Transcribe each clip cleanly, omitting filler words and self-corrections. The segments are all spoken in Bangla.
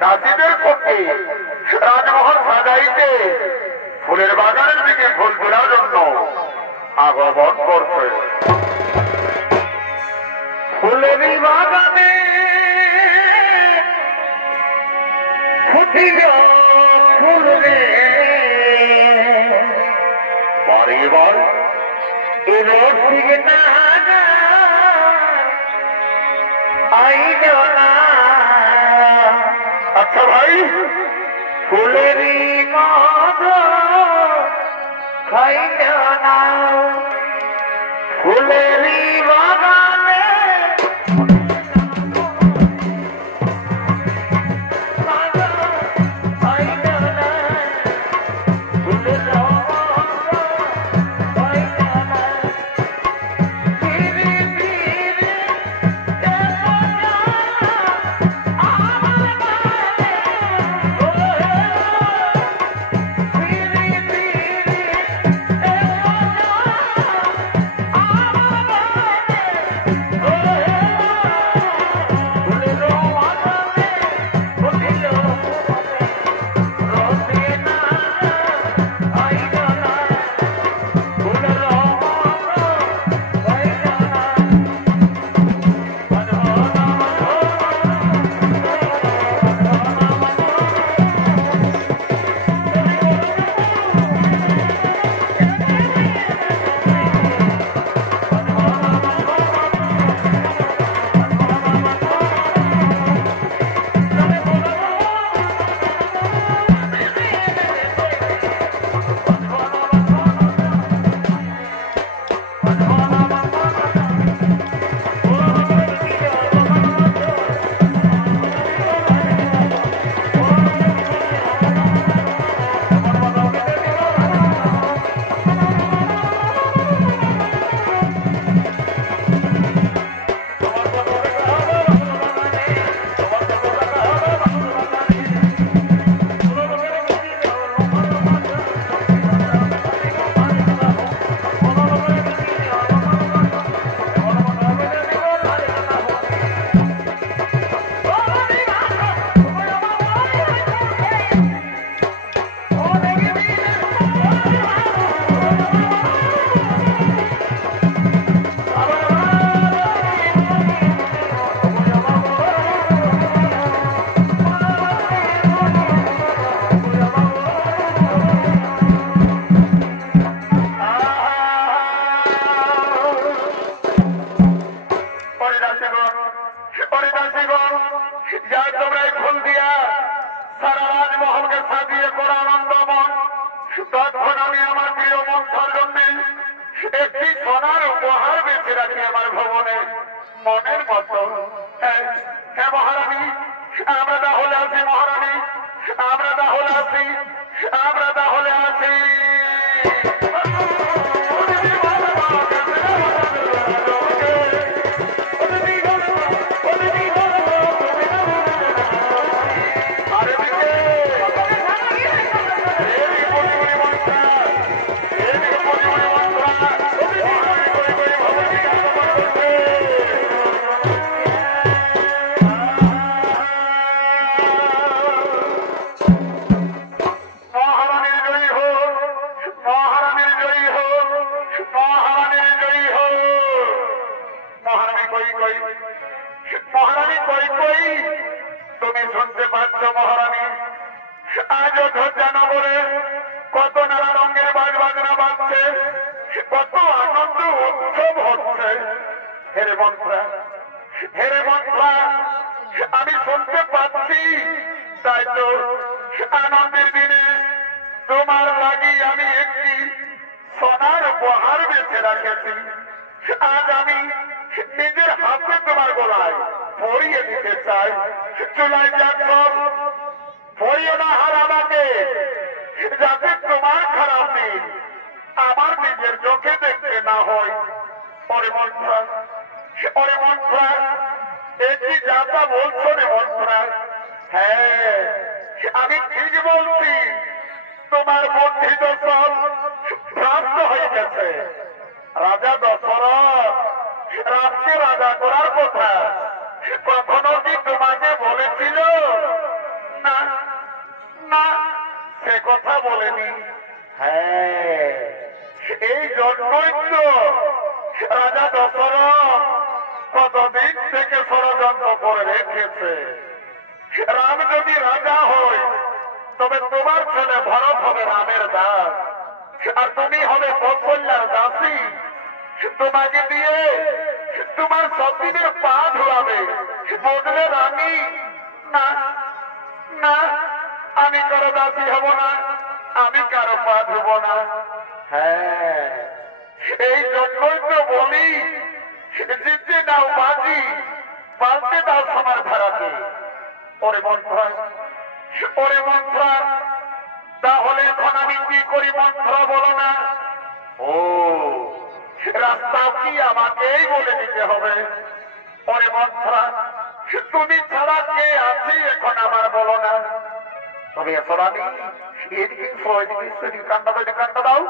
দাসীদের পক্ষে রাজমহল সাজাইতে ফুলের বাগানের দিকে ফুল তোলার জন্য আগমন করছে। ফুলেরই বাগানে ফুটিল ফুল রে পরিবার এলো ঠিক না আইল না। আচ্ছা ভাই, ফুলেরই মধ খাইল না, ফুলেরই বাগানে রাজা দশরথ রাজ্যে রাজা করার কথা কখনো কি তোমাকে বলেছিল? হ্যাঁ, এই জন্যই তো রাজা দশরথ কতদিন থেকে ষড়যন্ত্র করে রেখেছে। রাম যদি রাজা হয় তবে তোমার ছেলে ভরত হবে রামের দাস, আর তুমি হবে কৌশল্যার দাসী। তোমাকে দিয়ে তোমার সতীনের পা ধোয়াবে। বললে রানী, না না, আমি কারো দাসী হব না, আমি কারো পা ধুব না। হ্যাঁ, এই জন্যই তো বলি, জিততে দাও বাজি, পাল্টে দাও সমার ধারাতে। ওরে মন্ত্রা, ওরে মন্ত্রা, তাহলে এখন আমি কি করি মন্ত্র বলো না? ও, রাস্তা কি আমাকেই বলে দিতে হবে? ওরে মন্ত্রা, তুমি ছাড়া কে আছি এখন আমার বলো না? তবে এসরানি এদিকে কান্না দাও।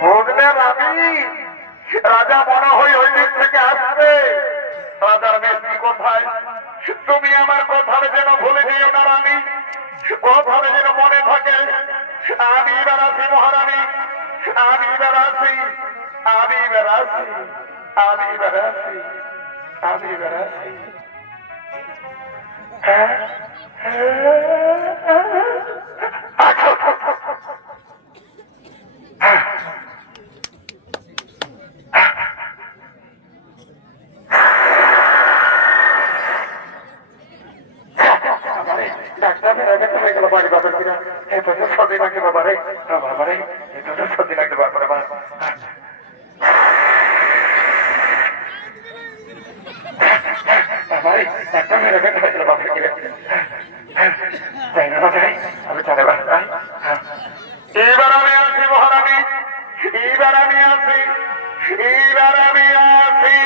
বুঝলেন, আমি রাজা মনে হয় ওই দিক থেকে আসবে। রাজার মেয়ে কোথায়? তুমি আমার কথাটা যেন ভুলে দিও না রানী, কথাটা যেন মনে থাকে। আমি এবার আছি মহারানী, আমি এবার আছি, আমি এবার আছি, আমি এবার আছি, আমি এবার আছি। সর্দি লাগবে বাবারে, বাবারে সর্দি লাগবে বাবারে। এবার আমি আছি মহারানী, এবার আমি আছি, এবার আমি আছি।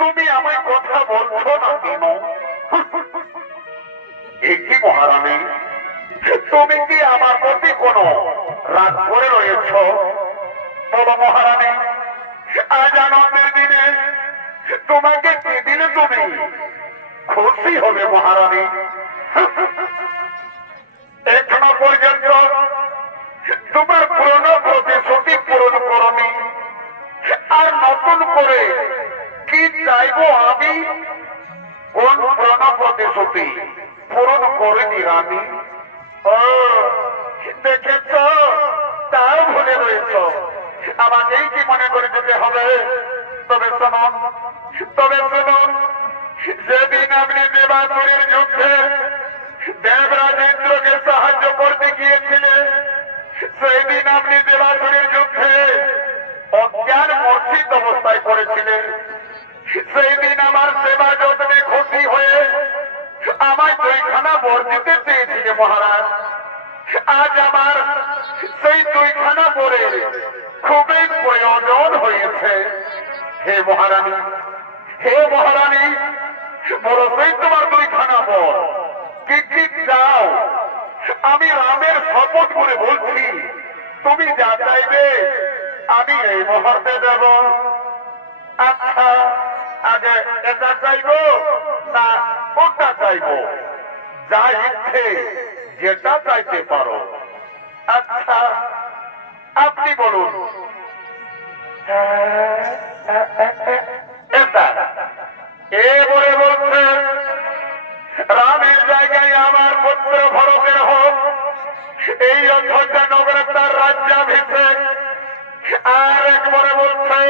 তুমি আমায় কথা বলছো না কেন? একই মহারানী, তুমি কি আমার প্রতি কোন রাগ করে রয়েছ? বলো মহারানী, আজ আনন্দের দিনে তোমাকে কি দিলে তুমি খুশি হবে মহারানী? এখনো পর্যন্ত তোমার পুরনো প্রতিশ্রুতি পূরণ করনি, আর নতুন করে কি চাইবো আমি? কোন পুরনো প্রতিশ্রুতি পূরণ করেনি রানী? ও দেখেছ, তাও ভুলে রয়েছ। আমাকেই কি মনে করে যেতে হবে? তবে শুনুন, তবে শুনুন, যেদিন আপনি দেবাসুরের যুদ্ধে দেবরাজেন্দ্রকে সাহায্য করতে গিয়েছিলেন, সেই দিন আপনি দেবাসুরের যুদ্ধে অজ্ঞান মূর্ছিত অবস্থায় করেছিলেন। সেই দিন আমার সেবা যত্নে খুশি হয়ে আমায় দুইখানা বর দিতে চেয়েছিলে মহারাজ। আজ আমার সেই দুইখানা বরের খুবই প্রয়োজন হয়েছে। হে মহারানী, হে মহারানী, বড় সেই তোমার দুইখানা বর কি কি চাও? আমি রামের শপথ করে বলছি, তুমি যা চাইবে আমি এই মুহূর্তে দেব। আচ্ছা, আগে এটা চাইবো না ওটা চাইবো? যা ইচ্ছে যেটা চাইতে পারো। আচ্ছা, আপনি বলুন। এটা এ বলে বলছে, রামের জায়গায় আমার পুত্র ভরতের হোক এই অযোধ্যা নগরে তার রাজ্যাভিষেক। আর একবারে বলছে,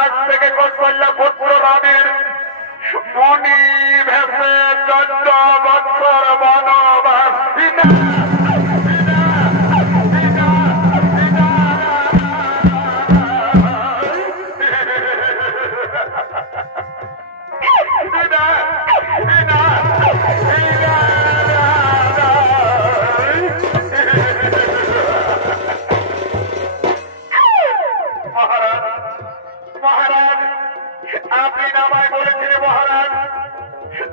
আজ থেকে কৌশল্যা পুত্র রামের মুনি ভেসে 14 বৎসর বনবাস মহারাজ আপনি নামায় বলেছিলেন মহারাজ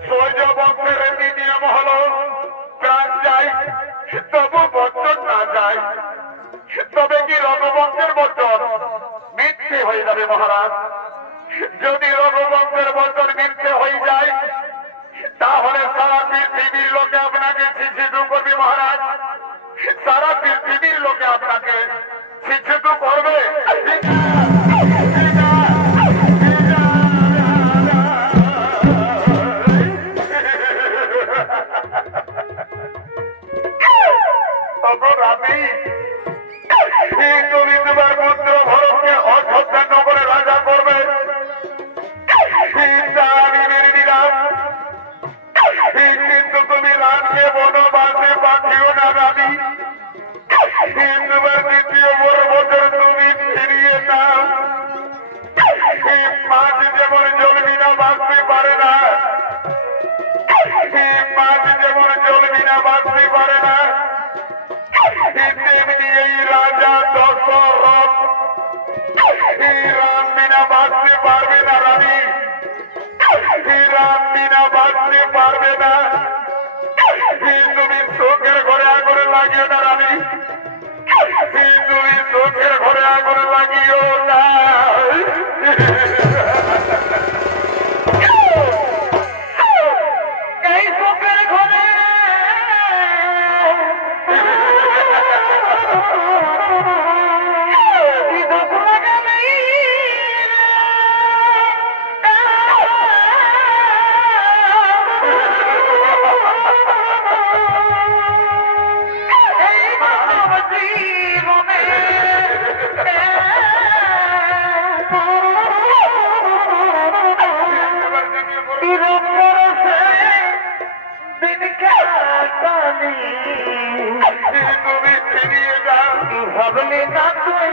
সূর্য বংশের নিয়ম হলো প্রাণ যায় তবু বচন না যায় তবে কি রঘুবংশের বচন মিথ্যে হয়ে যাবে মহারাজ যদি রঘুবংশের বচন মিথ্যে হয়ে যায় তাহলে সারা পৃথিবীর লোকে আপনাকে ছিছিদু করবে মহারাজ সারা পৃথিবীর লোকে আপনাকে ছিছিদু করবে তুমি তোমার পুত্র ভরতকে অযোধ্যা নগরে রাজা করবে আমি মেনে নিলাম কিন্তু তুমি রাজকে বনবাসে পাঠিও না রানী তোমার দ্বিতীয় বছর তুমি ফিরিয়ে নাও মাছ যেমন জলবিনা বাঁচতে পারে না মাছ যেমন জলবিনা বাঁচতে পারে না তেমনি এই রাজা দশরথ রাম বিনা বাঁচতে পারবে না রানী রাম বিনা বাঁচতে পারবে না তুমি চোখের ঘরে আগুনে লাগিও না রানী তুমি চোখের ঘরে আগুনে লাগিও না এই চোখের ঘরে তুমি ফিরিয়ে যাও ভাবলে না তুই